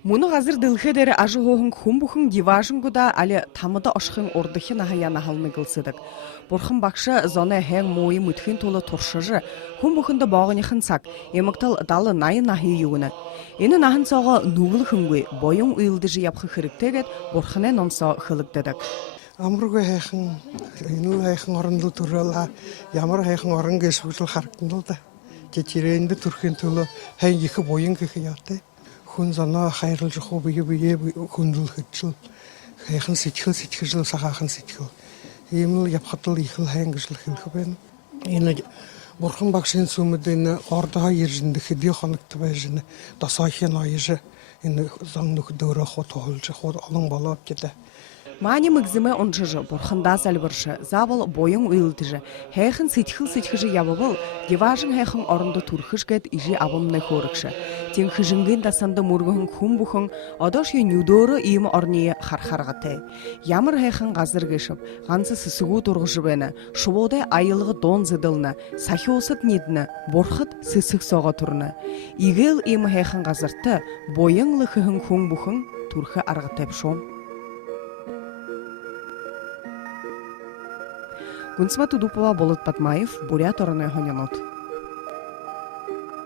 Муну газыр дылхедері ажығоғын хумбухын диважын гуда али тамыда ашхын ордыхын ағаяна халны гылсыдық. Борхын бақшы зоны хэң мойы мүтхін толы туршыжы, хумбухынды бағыны хынсак, еміктал далы найы нахи югыны. Ені нахын соға нуғыл хынгой, бойын уйылдыжы япқы хырықтегет, борхыны нонса хылықтыдық. Амурга хайхан, инул хайхан орындыл турала, ямар хайхан орын гэсвүл харктындылда. Тетирэнді турхын толы хэн екі бойын көхияты. Хүн зана хайрал жохо бие хүндэл хэтчил хайхан сэтхэл сахахан сэтхэл иймэл япхатал ихэл хайн гэжл хэлэх байна. Энэ бурхан багшийн сүмэдэн ордоо иржинд хэдий хоногт байжна дасаахийн аяж энэ зам нөх дөөрө хот холж хот олон болоод гэдэг. Мани мэгзіме онжыжы, борхында залбыршы, завыл бойын уйылдыжы, хайхын сетхіл ябыбыл, деважын хайхын орынды турхыш гэд ижи абымны хорыкшы. Тен хыжынгын дасанды мургын хумбухын, одош ю нюдоры им орние хархарғаты. Ямыр хайхын ғазыр кешіп, ғансы сысығу турғыжы бәні, шубодай айылғы дон зыдылны, сахи осыт недіні, борхыт сысық соға турны. Игел им хайхын ғазырты, бойын лықығын хумбухын, турхы арғытып шом. Гунсма Тудупова, Болот Патмаев, Бурят Ораны Хонянот.